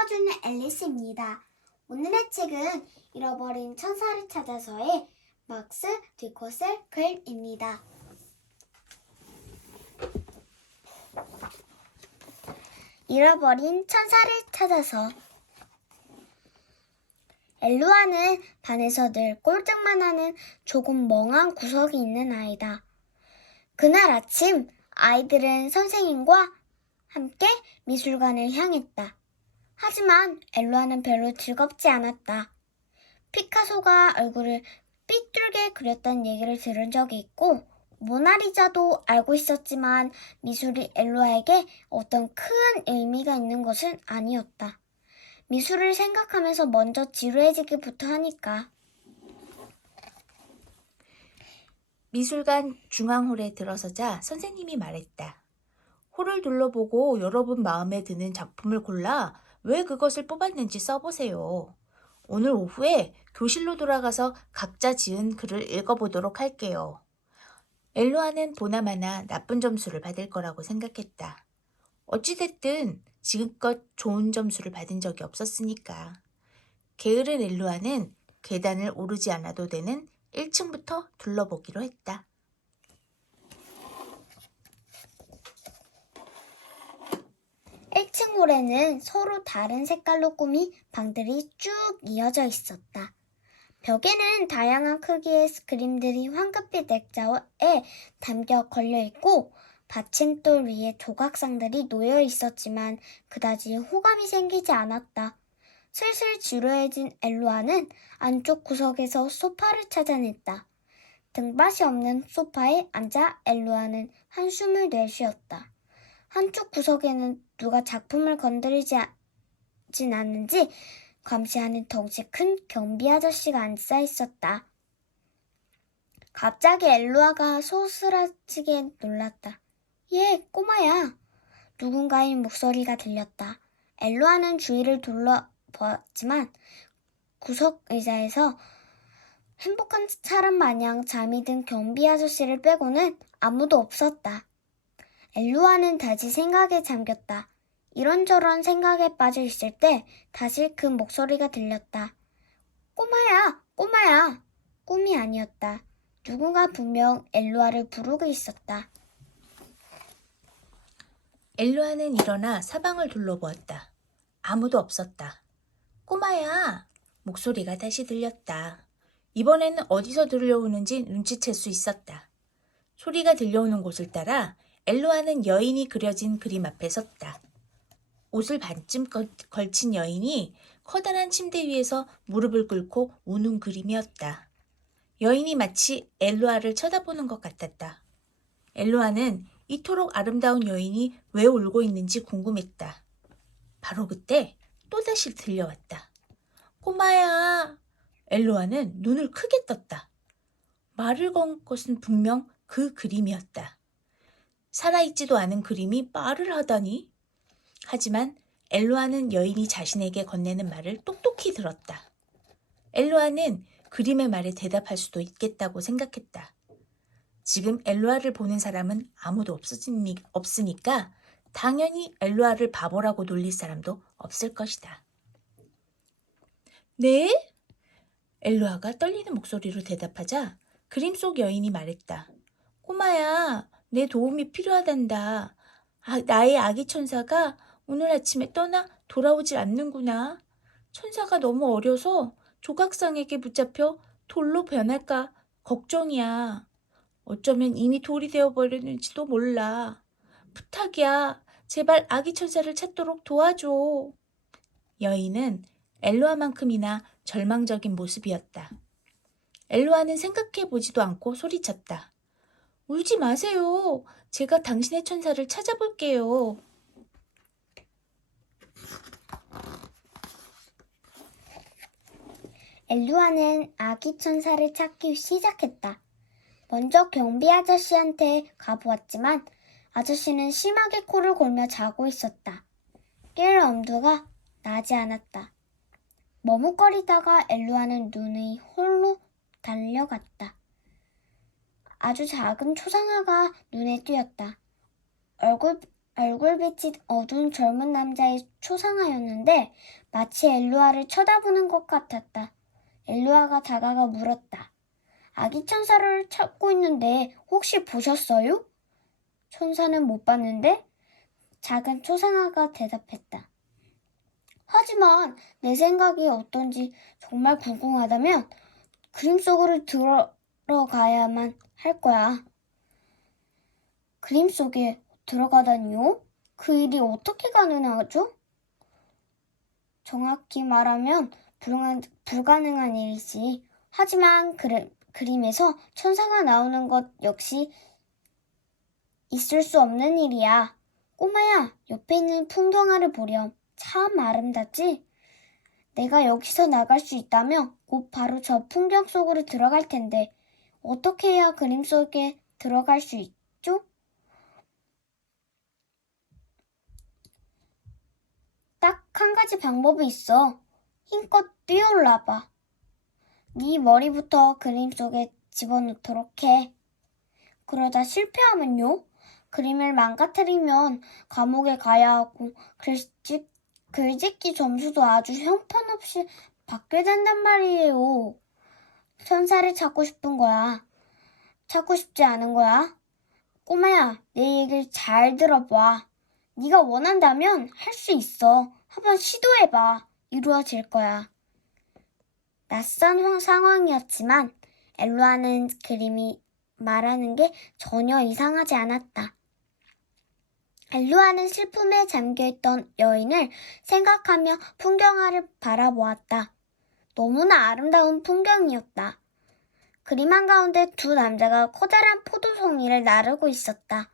읽어주는 앨리스입니다. 오늘의 책은 잃어버린 천사를 찾아서의 막스 뒤코셀 글입니다. 잃어버린 천사를 찾아서. 엘루아는 반에서 늘 꼴등만 하는 조금 멍한 구석이 있는 아이다. 그날 아침 아이들은 선생님과 함께 미술관을 향했다. 하지만 엘루아는 별로 즐겁지 않았다. 피카소가 얼굴을 삐뚤게 그렸다는 얘기를 들은 적이 있고 모나리자도 알고 있었지만 미술이 엘루아에게 어떤 큰 의미가 있는 것은 아니었다. 미술을 생각하면서 먼저 지루해지기부터 하니까. 미술관 중앙홀에 들어서자 선생님이 말했다. 홀을 둘러보고 여러분 마음에 드는 작품을 골라 왜 그것을 뽑았는지 써보세요. 오늘 오후에 교실로 돌아가서 각자 지은 글을 읽어보도록 할게요. 엘루아는 보나마나 나쁜 점수를 받을 거라고 생각했다. 어찌됐든 지금껏 좋은 점수를 받은 적이 없었으니까. 게으른 엘루아는 계단을 오르지 않아도 되는 1층부터 둘러보기로 했다. (1층) 홀에는 서로 다른 색깔로 꾸민 방들이 쭉 이어져 있었다. 벽에는 다양한 크기의 그림들이 황급빛 액자에 담겨 걸려있고 받침돌 위에 조각상들이 놓여 있었지만 그다지 호감이 생기지 않았다. 슬슬 지루해진 엘루아는 안쪽 구석에서 소파를 찾아냈다. 등받이 없는 소파에 앉아 엘루아는 한숨을 내쉬었다. 한쪽 구석에는 누가 작품을 건드리진 않는지 감시하는 덩치 큰 경비 아저씨가 앉아 있었다. 갑자기 엘루아가 소스라치게 놀랐다. 예, 꼬마야. 누군가의 목소리가 들렸다. 엘루아는 주위를 둘러보았지만 구석 의자에서 행복한 사람 마냥 잠이 든 경비 아저씨를 빼고는 아무도 없었다. 엘루아는 다시 생각에 잠겼다. 이런저런 생각에 빠져 있을 때 다시 그 목소리가 들렸다. 꼬마야, 꼬마야. 꿈이 아니었다. 누군가 분명 엘루아를 부르고 있었다. 엘루아는 일어나 사방을 둘러보았다. 아무도 없었다. 꼬마야! 목소리가 다시 들렸다. 이번에는 어디서 들려오는지 눈치챌 수 있었다. 소리가 들려오는 곳을 따라 엘루아는 여인이 그려진 그림 앞에 섰다. 옷을 반쯤 걸친 여인이 커다란 침대 위에서 무릎을 꿇고 우는 그림이었다. 여인이 마치 엘루아를 쳐다보는 것 같았다. 엘루아는 이토록 아름다운 여인이 왜 울고 있는지 궁금했다. 바로 그때 또다시 들려왔다. 꼬마야! 엘루아는 눈을 크게 떴다. 말을 건 것은 분명 그 그림이었다. 살아있지도 않은 그림이 말을 하다니? 하지만 엘루아는 여인이 자신에게 건네는 말을 똑똑히 들었다. 엘루아는 그림의 말에 대답할 수도 있겠다고 생각했다. 지금 엘루아를 보는 사람은 아무도 없으니까 당연히 엘루아를 바보라고 놀릴 사람도 없을 것이다. 네? 엘루아가 떨리는 목소리로 대답하자 그림 속 여인이 말했다. 꼬마야, 내 도움이 필요하단다. 나의 아기 천사가 오늘 아침에 떠나 돌아오질 않는구나. 천사가 너무 어려서 조각상에게 붙잡혀 돌로 변할까 걱정이야. 어쩌면 이미 돌이 되어버렸는지도 몰라. 부탁이야. 제발 아기 천사를 찾도록 도와줘. 여인은 엘루아만큼이나 절망적인 모습이었다. 엘루아는 생각해보지도 않고 소리쳤다. 울지 마세요. 제가 당신의 천사를 찾아볼게요. 엘루아는 아기 천사를 찾기 시작했다. 먼저 경비 아저씨한테 가보았지만 아저씨는 심하게 코를 골며 자고 있었다. 깰 엄두가 나지 않았다. 머뭇거리다가 엘루아는 눈이 홀로 달려갔다. 아주 작은 초상화가 눈에 띄었다. 얼굴빛이 어두운 젊은 남자의 초상화였는데 마치 엘루아를 쳐다보는 것 같았다. 엘루아가 다가가 물었다. 아기 천사를 찾고 있는데 혹시 보셨어요? 천사는 못 봤는데 작은 초상화가 대답했다. 하지만 내 생각이 어떤지 정말 궁금하다면 그림 속으로 들어가야만 할 거야. 그림 속에 들어가다니요? 그 일이 어떻게 가능하죠? 정확히 말하면 불가능한 일이지. 하지만 그림에서 천사가 나오는 것 역시 있을 수 없는 일이야. 꼬마야, 옆에 있는 풍경화를 보렴. 참 아름답지? 내가 여기서 나갈 수 있다면 곧 바로 저 풍경 속으로 들어갈 텐데 어떻게 해야 그림 속에 들어갈 수 있죠? 딱 한 가지 방법이 있어. 힘껏 뛰어올라봐. 네 머리부터 그림 속에 집어넣도록 해. 그러다 실패하면요? 그림을 망가뜨리면 감옥에 가야 하고 글짓기 점수도 아주 형편없이 받게 된단 말이에요. 천사를 찾고 싶은 거야. 찾고 싶지 않은 거야. 꼬마야, 내 얘기를 잘 들어봐. 네가 원한다면 할 수 있어. 한번 시도해봐. 이루어질 거야. 낯선 상황이었지만 엘루아는 그림이 말하는 게 전혀 이상하지 않았다. 엘루아는 슬픔에 잠겨있던 여인을 생각하며 풍경화를 바라보았다. 너무나 아름다운 풍경이었다. 그림 한가운데 두 남자가 커다란 포도송이를 나르고 있었다.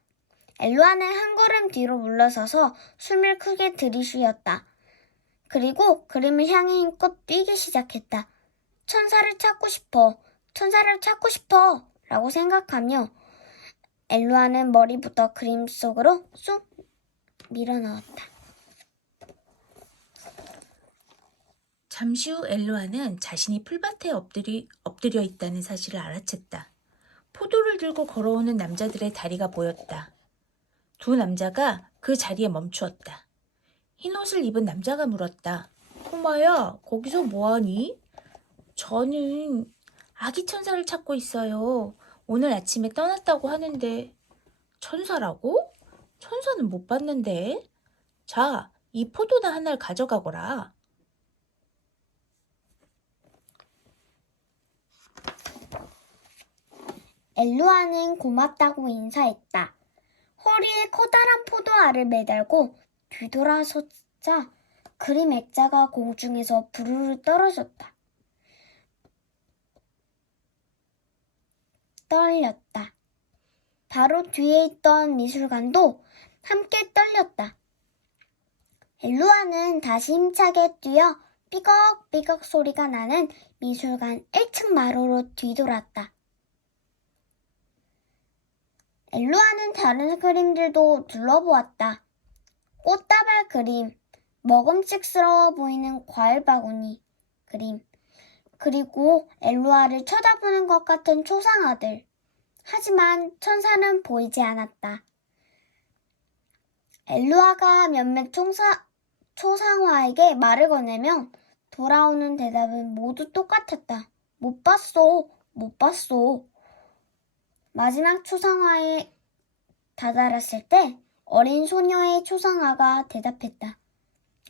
엘루아는 한 걸음 뒤로 물러서서 숨을 크게 들이쉬었다. 그리고 그림을 향해 힘껏 뛰기 시작했다. 천사를 찾고 싶어. 천사를 찾고 싶어. 라고 생각하며 엘루아는 머리부터 그림 속으로 쏙 밀어넣었다. 잠시 후 엘루아는 자신이 풀밭에 엎드려 있다는 사실을 알아챘다. 포도를 들고 걸어오는 남자들의 다리가 보였다. 두 남자가 그 자리에 멈추었다. 흰옷을 입은 남자가 물었다. 꼬마야, 거기서 뭐하니? 저는 아기 천사를 찾고 있어요. 오늘 아침에 떠났다고 하는데. 천사라고? 천사는 못 봤는데. 자, 이 포도나 하나를 가져가거라. 엘루아는 고맙다고 인사했다. 허리에 커다란 포도알을 매달고 뒤돌아서자 그림 액자가 공중에서 부르르 떨어졌다. 떨렸다. 바로 뒤에 있던 미술관도 함께 떨렸다. 엘루아는 다시 힘차게 뛰어 삐걱삐걱 소리가 나는 미술관 1층 마루로 뒤돌았다. 엘루아는 다른 그림들도 둘러보았다. 꽃다발 그림, 먹음직스러워 보이는 과일 바구니 그림, 그리고 엘루아를 쳐다보는 것 같은 초상화들. 하지만 천사는 보이지 않았다. 엘루아가 몇몇 초상화에게 말을 건네면 돌아오는 대답은 모두 똑같았다. 못 봤어, 못 봤어. 마지막 초상화에 다다랐을 때 어린 소녀의 초상화가 대답했다.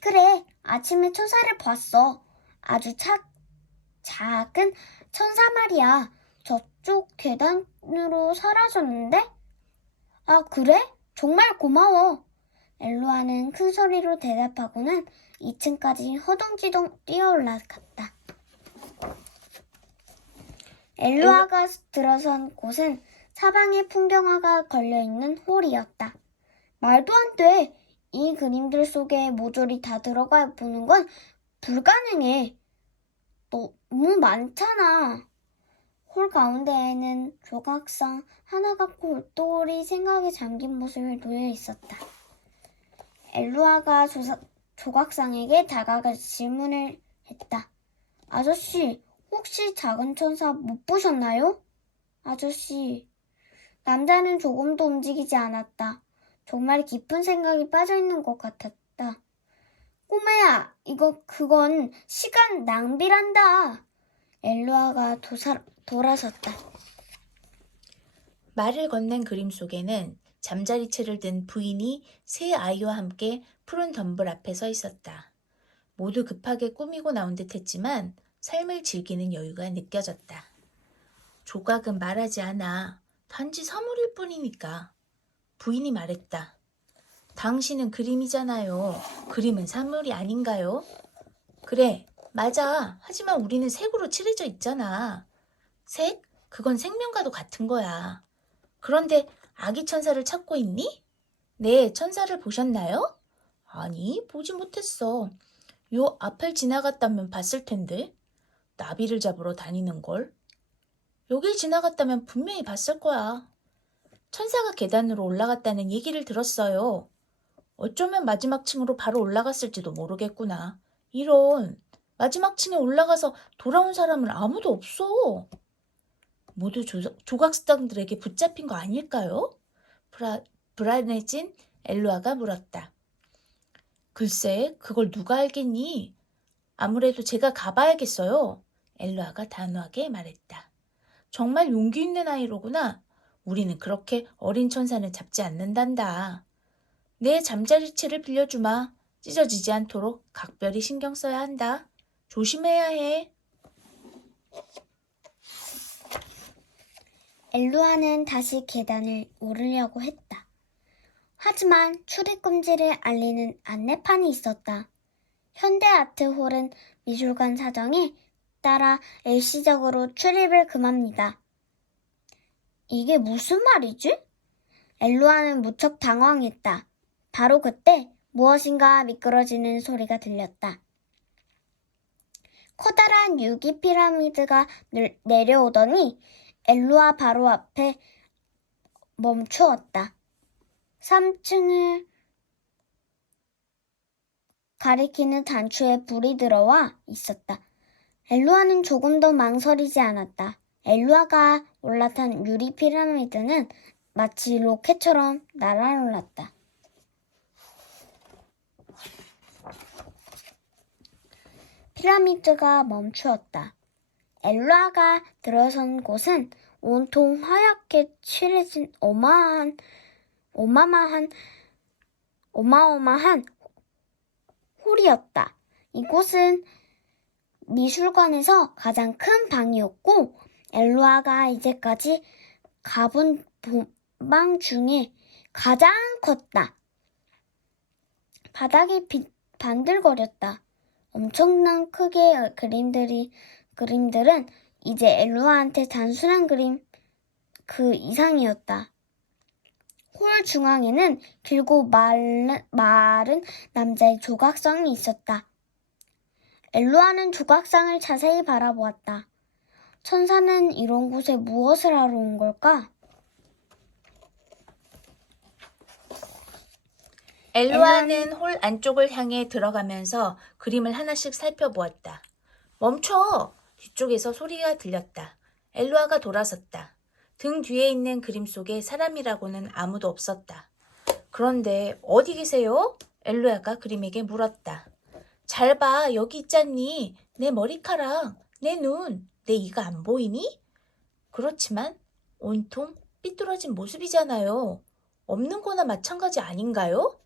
그래, 아침에 천사를 봤어. 아주 작은 천사 말이야. 저쪽 계단으로 사라졌는데? 아, 그래? 정말 고마워. 엘루아는 큰 소리로 대답하고는 2층까지 허둥지둥 뛰어 올라갔다. 엘루아가 들어선 곳은 사방에 풍경화가 걸려있는 홀이었다. 말도 안 돼. 이 그림들 속에 모조리 다 들어가 보는 건 불가능해. 너무 많잖아. 홀 가운데에는 조각상 하나가 골똘히 생각에 잠긴 모습을 놓여 있었다. 엘루아가 조각상에게 다가가 질문을 했다. 아저씨, 혹시 작은 천사 못 보셨나요? 아저씨, 남자는 조금도 움직이지 않았다. 정말 깊은 생각이 빠져있는 것 같았다. 꼬마야, 그건 시간 낭비란다. 엘루아가 돌아섰다. 말을 건넨 그림 속에는 잠자리채를 든 부인이 세 아이와 함께 푸른 덤불 앞에 서 있었다. 모두 급하게 꾸미고 나온 듯 했지만 삶을 즐기는 여유가 느껴졌다. 조각은 말하지 않아. 단지 사물일 뿐이니까. 부인이 말했다. 당신은 그림이잖아요. 그림은 사물이 아닌가요? 그래, 맞아. 하지만 우리는 색으로 칠해져 있잖아. 색? 그건 생명과도 같은 거야. 그런데 아기 천사를 찾고 있니? 네, 천사를 보셨나요? 아니, 보지 못했어. 요 앞을 지나갔다면 봤을 텐데. 나비를 잡으러 다니는 걸. 여길 지나갔다면 분명히 봤을 거야. 천사가 계단으로 올라갔다는 얘기를 들었어요. 어쩌면 마지막 층으로 바로 올라갔을지도 모르겠구나. 이런, 마지막 층에 올라가서 돌아온 사람은 아무도 없어. 모두 조각상들에게 붙잡힌 거 아닐까요? 불안해진 엘루아가 물었다. 글쎄, 그걸 누가 알겠니? 아무래도 제가 가봐야겠어요. 엘루아가 단호하게 말했다. 정말 용기 있는 아이로구나. 우리는 그렇게 어린 천사는 잡지 않는단다. 내 잠자리채를 빌려주마. 찢어지지 않도록 각별히 신경 써야 한다. 조심해야 해. 엘루아는 다시 계단을 오르려고 했다. 하지만 출입 금지를 알리는 안내판이 있었다. 현대아트홀은 미술관 사정에 따라 일시적으로 출입을 금합니다. 이게 무슨 말이지? 엘루아는 무척 당황했다. 바로 그때 무엇인가 미끄러지는 소리가 들렸다. 커다란 유기 피라미드가 내려오더니 엘루아 바로 앞에 멈추었다. 3층을 가리키는 단추에 불이 들어와 있었다. 엘루아는 조금 더 망설이지 않았다. 엘루아가 올라탄 유리 피라미드는 마치 로켓처럼 날아올랐다. 피라미드가 멈추었다. 엘루아가 들어선 곳은 온통 하얗게 칠해진 어마어마한 홀이었다. 이곳은 미술관에서 가장 큰 방이었고 엘루아가 이제까지 가본 방 중에 가장 컸다. 바닥이 반들거렸다. 엄청난 크기의 그림들은 이제 엘루아한테 단순한 그림 그 이상이었다. 홀 중앙에는 길고 마른 남자의 조각상이 있었다. 엘루아는 조각상을 자세히 바라보았다. 천사는 이런 곳에 무엇을 하러 온 걸까? 엘루아는 홀 안쪽을 향해 들어가면서 그림을 하나씩 살펴보았다. 멈춰! 뒤쪽에서 소리가 들렸다. 엘루아가 돌아섰다. 등 뒤에 있는 그림 속에 사람이라고는 아무도 없었다. 그런데 어디 계세요? 엘루아가 그림에게 물었다. 잘 봐, 여기 있잖니. 내 머리카락, 내 눈, 내 이가 안 보이니? 그렇지만 온통 삐뚤어진 모습이잖아요. 없는 거나 마찬가지 아닌가요?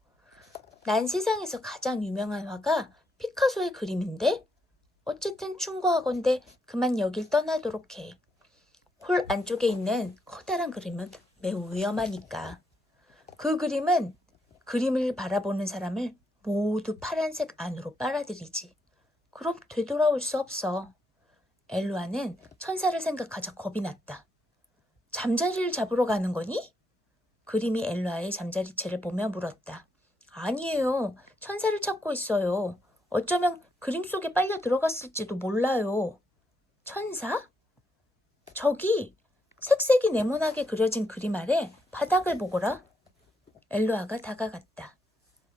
난 세상에서 가장 유명한 화가 피카소의 그림인데? 어쨌든 충고하건대 그만 여길 떠나도록 해. 홀 안쪽에 있는 커다란 그림은 매우 위험하니까. 그 그림은 그림을 바라보는 사람을 모두 파란색 안으로 빨아들이지. 그럼 되돌아올 수 없어. 엘루아는 천사를 생각하자 겁이 났다. 잠자리를 잡으러 가는 거니? 그림이 엘루아의 잠자리채를 보며 물었다. 아니에요. 천사를 찾고 있어요. 어쩌면 그림 속에 빨려 들어갔을지도 몰라요. 천사? 저기 색색이 네모나게 그려진 그림 아래 바닥을 보거라. 엘루아가 다가갔다.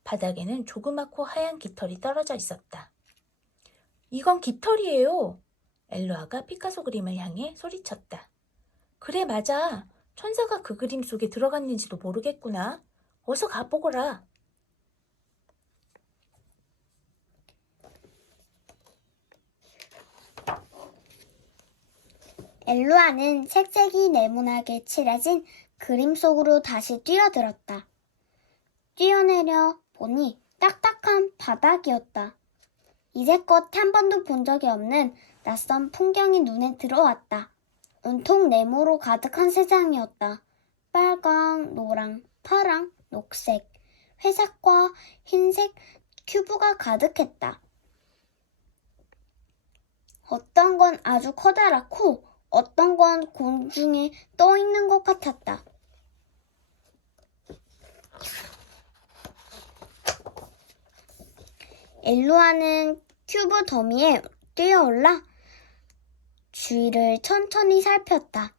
바닥에는 조그맣고 하얀 깃털이 떨어져 있었다. 이건 깃털이에요. 엘루아가 피카소 그림을 향해 소리쳤다. 그래, 맞아. 천사가 그 그림 속에 들어갔는지도 모르겠구나. 어서 가보거라. 엘루아는 색색이 네모나게 칠해진 그림 속으로 다시 뛰어들었다. 뛰어내려 보니 딱딱한 바닥이었다. 이제껏 한 번도 본 적이 없는 낯선 풍경이 눈에 들어왔다. 온통 네모로 가득한 세상이었다. 빨강, 노랑, 파랑, 녹색, 회색과 흰색 큐브가 가득했다. 어떤 건 아주 커다랗고 어떤 건 공중에 떠 있는 것 같았다. 엘루아는 큐브 더미에 뛰어올라 주위를 천천히 살폈다.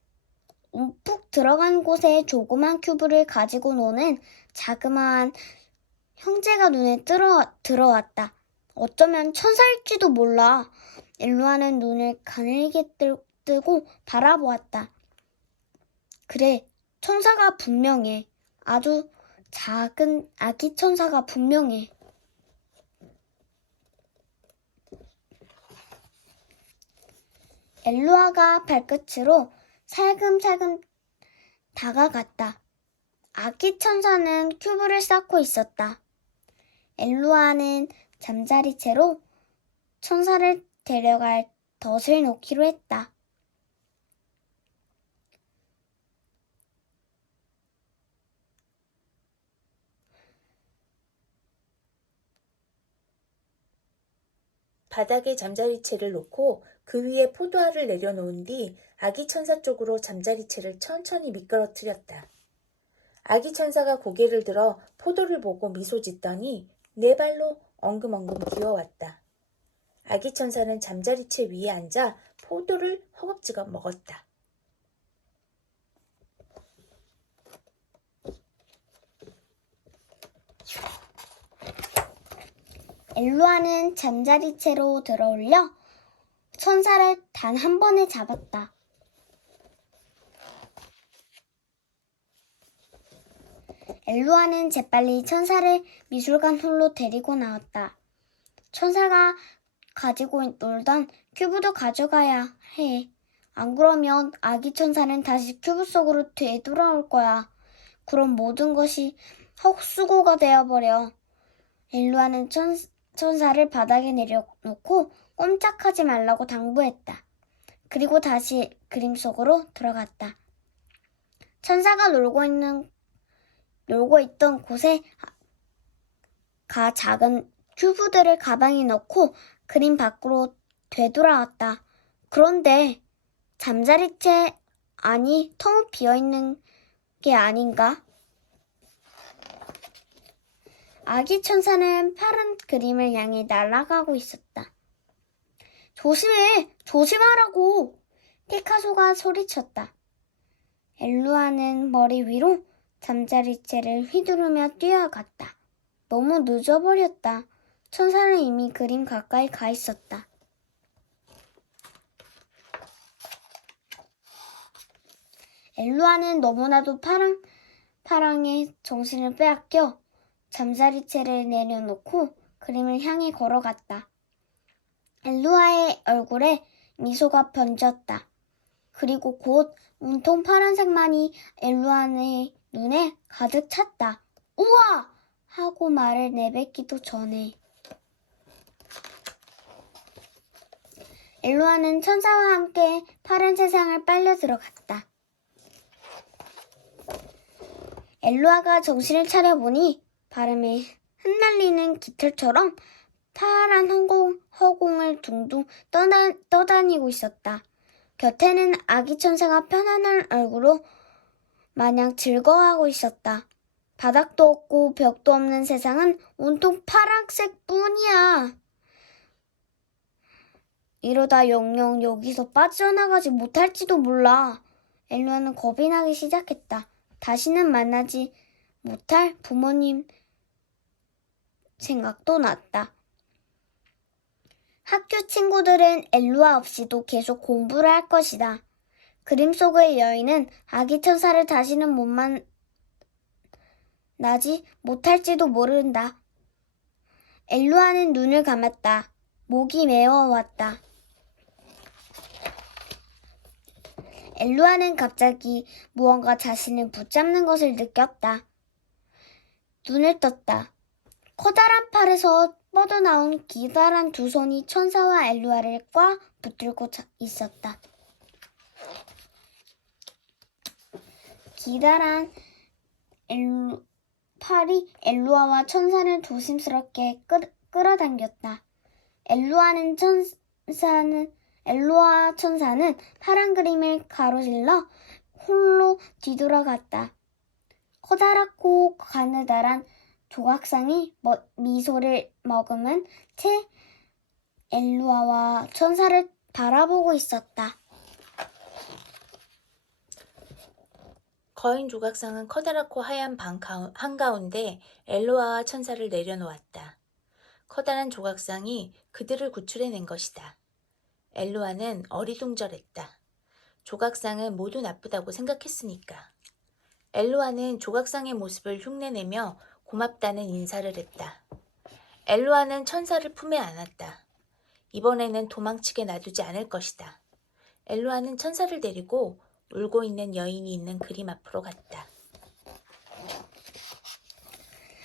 움푹 들어간 곳에 조그만 큐브를 가지고 노는 자그마한 형제가 눈에 들어왔다. 어쩌면 천사일지도 몰라. 엘루아는 눈을 가늘게 뜨고 바라보았다. 그래, 천사가 분명해. 아주 작은 아기 천사가 분명해. 엘루아가 발끝으로 살금살금 다가갔다. 아기 천사는 큐브를 쌓고 있었다. 엘루아는 잠자리채로 천사를 데려갈 덫을 놓기로 했다. 바닥에 잠자리채를 놓고 그 위에 포도알을 내려놓은 뒤 아기 천사 쪽으로 잠자리채를 천천히 미끄러뜨렸다. 아기 천사가 고개를 들어 포도를 보고 미소 짓더니 네 발로 엉금엉금 기어왔다. 아기 천사는 잠자리채 위에 앉아 포도를 허겁지겁 먹었다. 엘루아는 잠자리채로 들어올려 천사를 단 한 번에 잡았다. 엘루아는 재빨리 천사를 미술관 홀로 데리고 나왔다. 천사가 가지고 놀던 큐브도 가져가야 해. 안 그러면 아기 천사는 다시 큐브 속으로 되돌아올 거야. 그럼 모든 것이 헛수고가 되어버려. 엘루아는 천사를 바닥에 내려놓고 꼼짝하지 말라고 당부했다. 그리고 다시 그림 속으로 들어갔다. 천사가 놀고 있던 곳에 작은 큐브들을 가방에 넣고 그림 밖으로 되돌아왔다. 그런데 잠자리채 안이 텅 비어있는 게 아닌가? 아기 천사는 파란 그림을 향해 날아가고 있었다. 조심해! 조심하라고! 피카소가 소리쳤다. 엘루아는 머리 위로 잠자리채를 휘두르며 뛰어갔다. 너무 늦어버렸다. 천사는 이미 그림 가까이 가 있었다. 엘루아는 너무나도 파랑에 정신을 빼앗겨 잠자리채를 내려놓고 그림을 향해 걸어갔다. 엘루아의 얼굴에 미소가 번졌다. 그리고 곧 온통 파란색만이 엘루아의 눈에 가득 찼다. 우와! 하고 말을 내뱉기도 전에 엘루아는 천사와 함께 파란 세상을 빨려 들어갔다. 엘루아가 정신을 차려보니 바람에 흩날리는 깃털처럼 파란 허공을 둥둥 떠다니고 있었다. 곁에는 아기 천사가 편안한 얼굴로 마냥 즐거워하고 있었다. 바닥도 없고 벽도 없는 세상은 온통 파란색 뿐이야. 이러다 영영 여기서 빠져나가지 못할지도 몰라. 엘루아는 겁이 나기 시작했다. 다시는 만나지 못할 부모님 생각도 났다. 학교 친구들은 엘루아 없이도 계속 공부를 할 것이다. 그림 속의 여인은 아기 천사를 다시는 나지 못할지도 모른다. 엘루아는 눈을 감았다. 목이 메어왔다. 엘루아는 갑자기 무언가 자신을 붙잡는 것을 느꼈다. 눈을 떴다. 커다란 팔에서 뻗어나온 기다란 두 손이 천사와 엘루아를 꽉 붙들고 있었다. 기다란 팔이 엘루아와 천사를 조심스럽게 끌어당겼다. 엘루아 천사는 파란 그림을 가로질러 홀로 뒤돌아갔다. 커다랗고 가느다란 조각상이 미소를 머금은 채 엘루아와 천사를 바라보고 있었다. 거인 조각상은 커다랗고 하얀 방 한가운데 엘루아와 천사를 내려놓았다. 커다란 조각상이 그들을 구출해낸 것이다. 엘루아는 어리둥절했다. 조각상은 모두 나쁘다고 생각했으니까. 엘루아는 조각상의 모습을 흉내내며 고맙다는 인사를 했다. 엘루아는 천사를 품에 안았다. 이번에는 도망치게 놔두지 않을 것이다. 엘루아는 천사를 데리고 울고 있는 여인이 있는 그림 앞으로 갔다.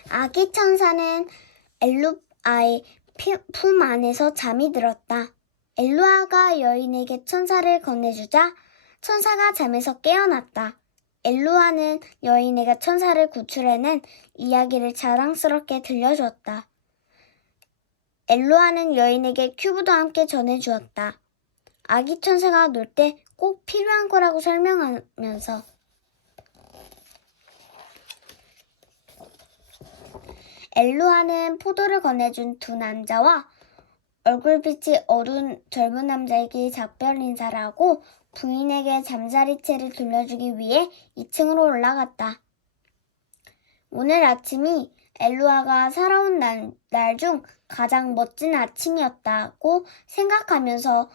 아기 천사는 엘루아의 품 안에서 잠이 들었다. 엘루아가 여인에게 천사를 건네주자 천사가 잠에서 깨어났다. 엘루아는 여인에게 천사를 구출해낸 이야기를 자랑스럽게 들려주었다. 엘루아는 여인에게 큐브도 함께 전해주었다. 아기 천사가 놀 때 꼭 필요한 거라고 설명하면서 엘루아는 포도를 건네준 두 남자와 얼굴빛이 어두운 젊은 남자에게 작별 인사를 하고 부인에게 잠자리채를 돌려주기 위해 2층으로 올라갔다. 오늘 아침이 엘루아가 살아온 날 중 가장 멋진 아침이었다고 생각하면서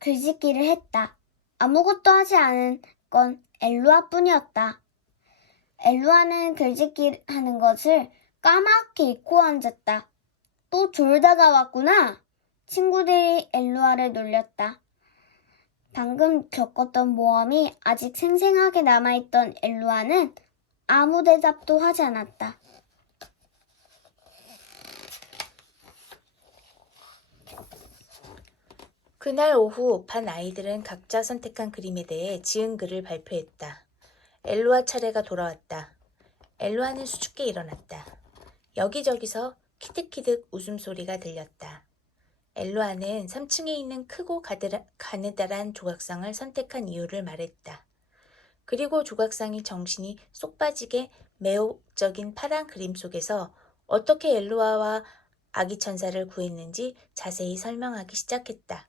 글짓기를 했다. 아무것도 하지 않은 건 엘루아뿐이었다. 엘루아는 글짓기 하는 것을 까맣게 잊고 앉았다. 또 졸다가 왔구나. 친구들이 엘루아를 놀렸다. 방금 겪었던 모험이 아직 생생하게 남아있던 엘루아는 아무 대답도 하지 않았다. 그날 오후 반 아이들은 각자 선택한 그림에 대해 지은 글을 발표했다. 엘루아 차례가 돌아왔다. 엘루아는 수줍게 일어났다. 여기저기서 키득키득 웃음소리가 들렸다. 엘루아는 3층에 있는 크고 가느다란 조각상을 선택한 이유를 말했다. 그리고 조각상이 정신이 쏙 빠지게 매혹적인 파란 그림 속에서 어떻게 엘루아와 아기 천사를 구했는지 자세히 설명하기 시작했다.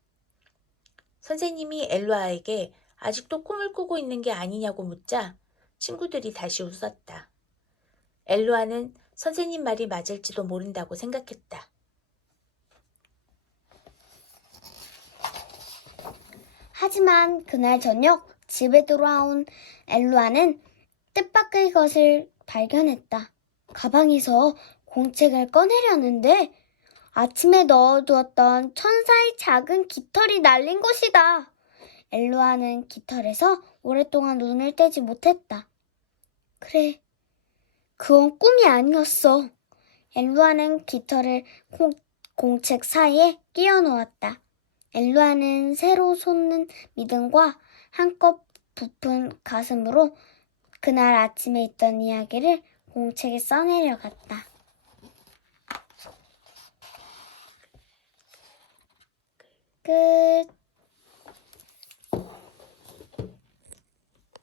선생님이 엘루아에게 아직도 꿈을 꾸고 있는 게 아니냐고 묻자 친구들이 다시 웃었다. 엘루아는 선생님 말이 맞을지도 모른다고 생각했다. 하지만 그날 저녁 집에 돌아온 엘루아는 뜻밖의 것을 발견했다. 가방에서 공책을 꺼내려는데 아침에 넣어두었던 천사의 작은 깃털이 날린 것이다. 엘루아는 깃털에서 오랫동안 눈을 떼지 못했다. 그래, 그건 꿈이 아니었어. 엘루아는 깃털을 공책 사이에 끼워 넣었다. 엘루아는 새로 솟는 믿음과 한껏 부푼 가슴으로 그날 아침에 있던 이야기를 공책에 써내려갔다.